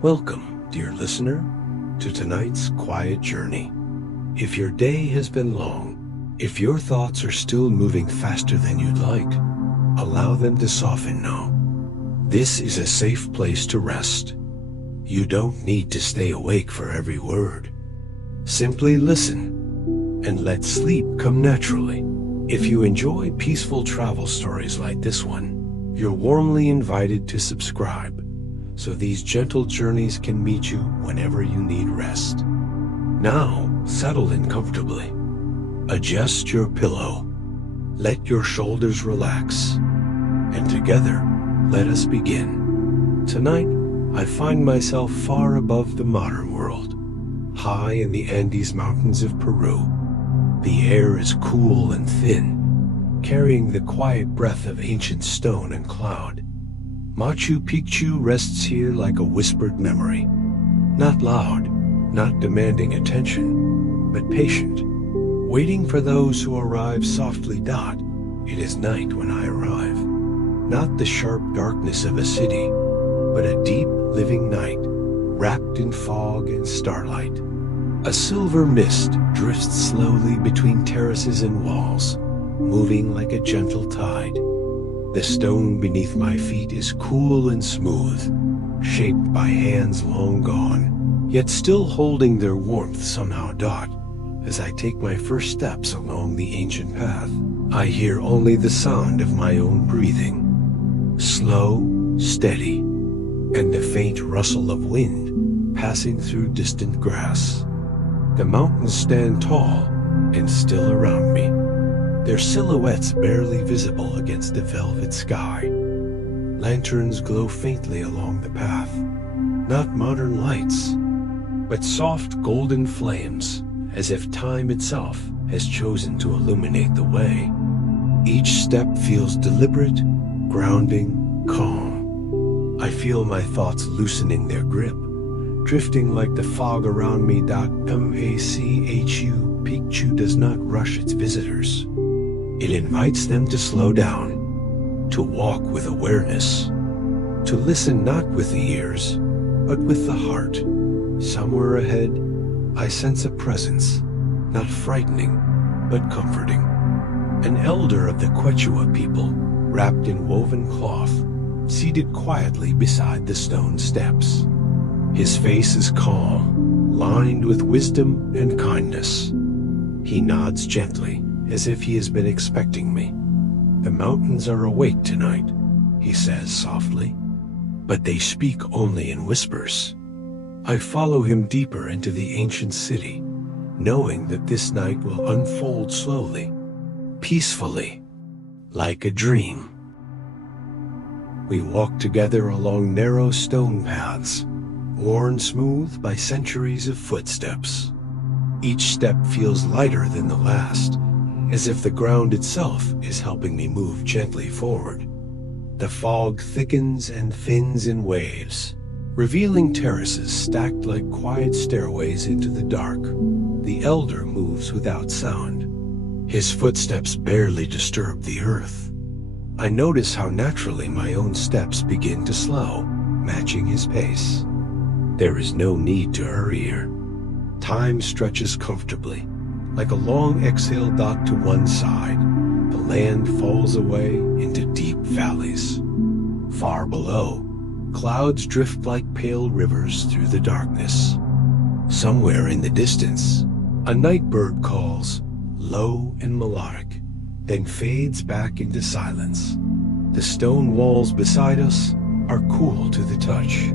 Welcome, dear listener, to tonight's quiet journey. If your day has been long, if your thoughts are still moving faster than you'd like, allow them to soften now. This is a safe place to rest. You don't need to stay awake for every word. Simply listen and let sleep come naturally. If you enjoy peaceful travel stories like this one, you're warmly invited to subscribe so these gentle journeys can meet you whenever you need rest. Now, settle in comfortably. Adjust your pillow. Let your shoulders relax. And together, let us begin. Tonight, I find myself far above the modern world, high in the Andes Mountains of Peru. The air is cool and thin, carrying the quiet breath of ancient stone and cloud. Machu Picchu rests here like a whispered memory, not loud, not demanding attention, but patient, waiting for those who arrive softly. It is night when I arrive, not the sharp darkness of a city, but a deep, living night, wrapped in fog and starlight. A silver mist drifts slowly between terraces and walls, moving like a gentle tide. The stone beneath my feet is cool and smooth, shaped by hands long gone, yet still holding their warmth somehow. As I take my first steps along the ancient path, I hear only the sound of my own breathing, slow, steady, and the faint rustle of wind passing through distant grass. The mountains stand tall and still around me, their silhouettes barely visible against the velvet sky. Lanterns glow faintly along the path, not modern lights, but soft golden flames, as if time itself has chosen to illuminate the way. Each step feels deliberate, grounding, calm. I feel my thoughts loosening their grip, drifting like the fog around me. Machu Picchu does not rush its visitors. It invites them to slow down, to walk with awareness, to listen not with the ears, but with the heart. Somewhere ahead, I sense a presence, not frightening, but comforting. An elder of the Quechua people, wrapped in woven cloth, seated quietly beside the stone steps. His face is calm, lined with wisdom and kindness. He nods gently, as if he has been expecting me. The mountains are awake tonight, he says softly, but they speak only in whispers. I follow him deeper into the ancient city, knowing that this night will unfold slowly, peacefully, like a dream. We walk together along narrow stone paths, worn smooth by centuries of footsteps. Each step feels lighter than the last, as if the ground itself is helping me move gently forward. The fog thickens and thins in waves, revealing terraces stacked like quiet stairways into the dark. The elder moves without sound. His footsteps barely disturb the earth. I notice how naturally my own steps begin to slow, matching his pace. There is no need to hurry here. Time stretches comfortably, like a long exhale. To one side, the land falls away into deep valleys. Far below, clouds drift like pale rivers through the darkness. Somewhere in the distance, a night bird calls, low and melodic, then fades back into silence. The stone walls beside us are cool to the touch.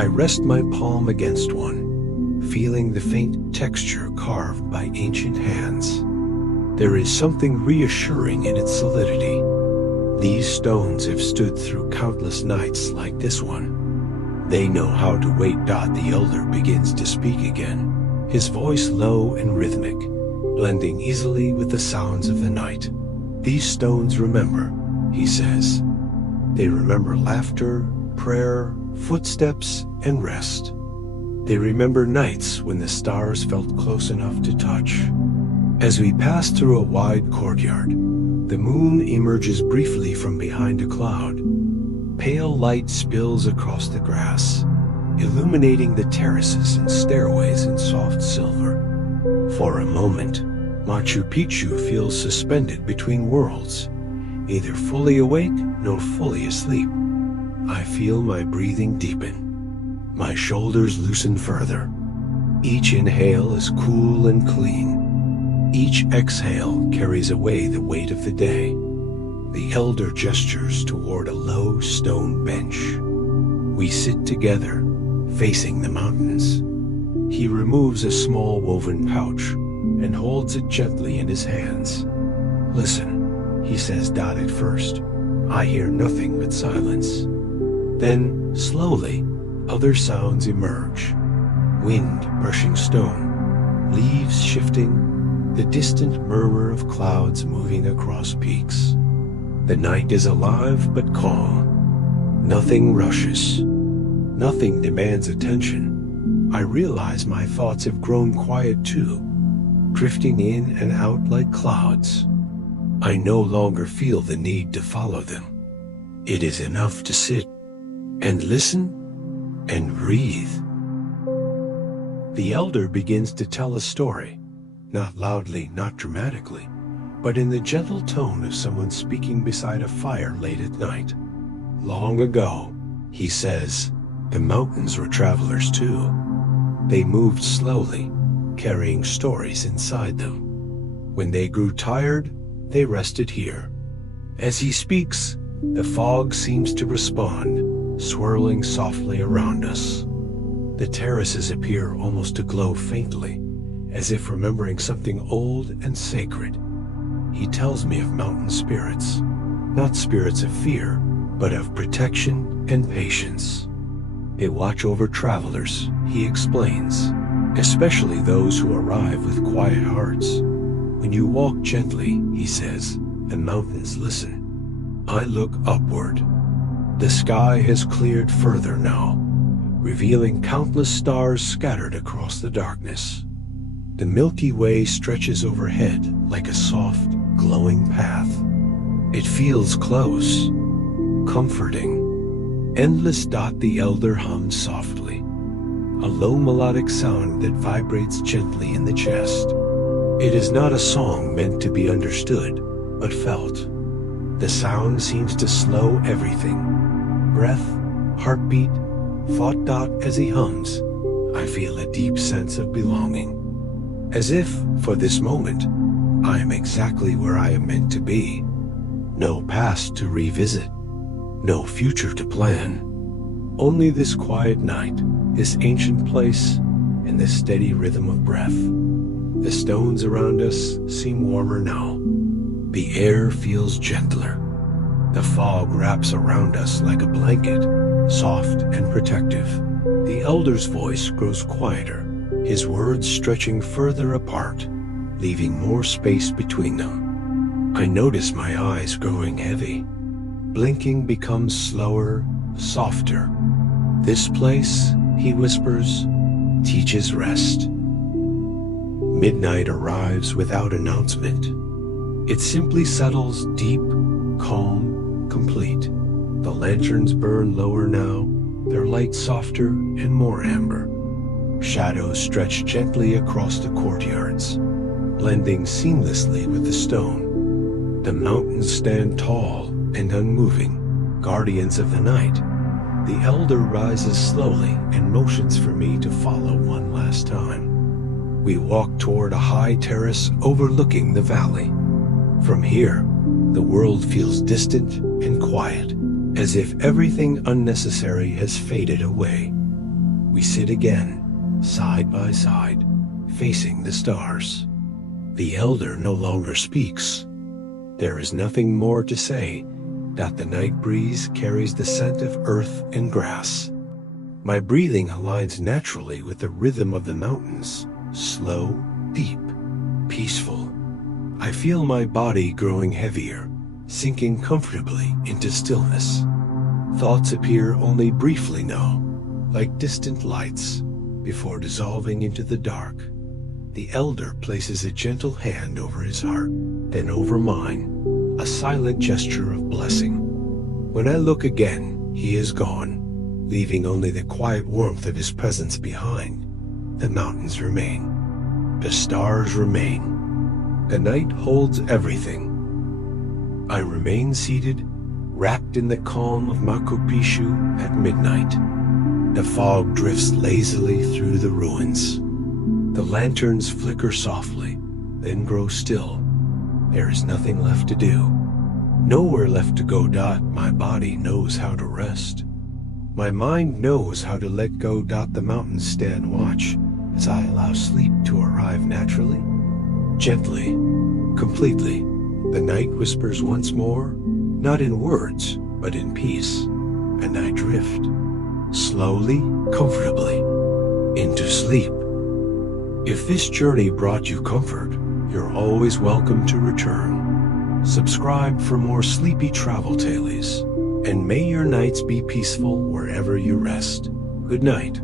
I rest my palm against one, feeling the faint texture carved by ancient hands. There is something reassuring in its solidity. These stones have stood through countless nights like this one. They know how to wait. The elder begins to speak again, his voice low and rhythmic, blending easily with the sounds of the night. These stones remember, he says. They remember laughter, prayer, footsteps, and rest. They remember nights when the stars felt close enough to touch. As we pass through a wide courtyard, the moon emerges briefly from behind a cloud. Pale light spills across the grass, illuminating the terraces and stairways in soft silver. For a moment, Machu Picchu feels suspended between worlds, neither fully awake nor fully asleep. I feel my breathing deepen. My shoulders loosen further. Each inhale is cool and clean. Each exhale carries away the weight of the day. The elder gestures toward a low stone bench. We sit together, facing the mountains. He removes a small woven pouch and holds it gently in his hands. "Listen," he says, dotted first. I hear nothing but silence. Then, slowly, other sounds emerge. Wind brushing stone, leaves shifting, the distant murmur of clouds moving across peaks. The night is alive but calm. Nothing rushes. Nothing demands attention. I realize my thoughts have grown quiet too, drifting in and out like clouds. I no longer feel the need to follow them. It is enough to sit and listen and breathe. The elder begins to tell a story, not loudly, not dramatically, but in the gentle tone of someone speaking beside a fire late at night. Long ago, he says, the mountains were travelers too. They moved slowly, carrying stories inside them. When they grew tired, they rested here. As he speaks, the fog seems to respond, swirling softly around us. The terraces appear almost to glow faintly, as if remembering something old and sacred. He tells me of mountain spirits, not spirits of fear, but of protection and patience. They watch over travelers, he explains, especially those who arrive with quiet hearts. When you walk gently, he says, the mountains listen. I look upward. The sky has cleared further now, revealing countless stars scattered across the darkness. The Milky Way stretches overhead like a soft, glowing path. It feels close, comforting. Endless dot, the elder hums softly, a low melodic sound that vibrates gently in the chest. It is not a song meant to be understood, but felt. The sound seems to slow everything. Breath, heartbeat, thought dot as he hums. I feel a deep sense of belonging. As if, for this moment, I am exactly where I am meant to be. No past to revisit. No future to plan. Only this quiet night, this ancient place, and this steady rhythm of breath. The stones around us seem warmer now. The air feels gentler. The fog wraps around us like a blanket, soft and protective. The elder's voice grows quieter, his words stretching further apart, leaving more space between them. I notice my eyes growing heavy. Blinking becomes slower, softer. This place, he whispers, teaches rest. Midnight arrives without announcement. It simply settles deep, calm, complete. The lanterns burn lower now, their light softer and more amber. Shadows stretch gently across the courtyards, blending seamlessly with the stone. The mountains stand tall and unmoving, guardians of the night. The elder rises slowly and motions for me to follow one last time. We walk toward a high terrace overlooking the valley. From here, the world feels distant and quiet, as if everything unnecessary has faded away. We sit again, side by side, facing the stars. The elder no longer speaks. There is nothing more to say, that the night breeze carries the scent of earth and grass. My breathing aligns naturally with the rhythm of the mountains, slow, deep, peaceful. I feel my body growing heavier, sinking comfortably into stillness. Thoughts appear only briefly now, like distant lights, before dissolving into the dark. The elder places a gentle hand over his heart, then over mine, a silent gesture of blessing. When I look again, he is gone, leaving only the quiet warmth of his presence behind. The mountains remain. The stars remain. The night holds everything. I remain seated, wrapped in the calm of Machu Picchu at midnight. The fog drifts lazily through the ruins. The lanterns flicker softly, then grow still. There is nothing left to do. Nowhere left to go. My body knows how to rest. My mind knows how to let go. The mountains stand watch as I allow sleep to arrive naturally, gently, completely. The night whispers once more, not in words, but in peace, and I drift, slowly, comfortably, into sleep. If this journey brought you comfort, you're always welcome to return. Subscribe for more sleepy travel tales, and may your nights be peaceful wherever you rest. Good night.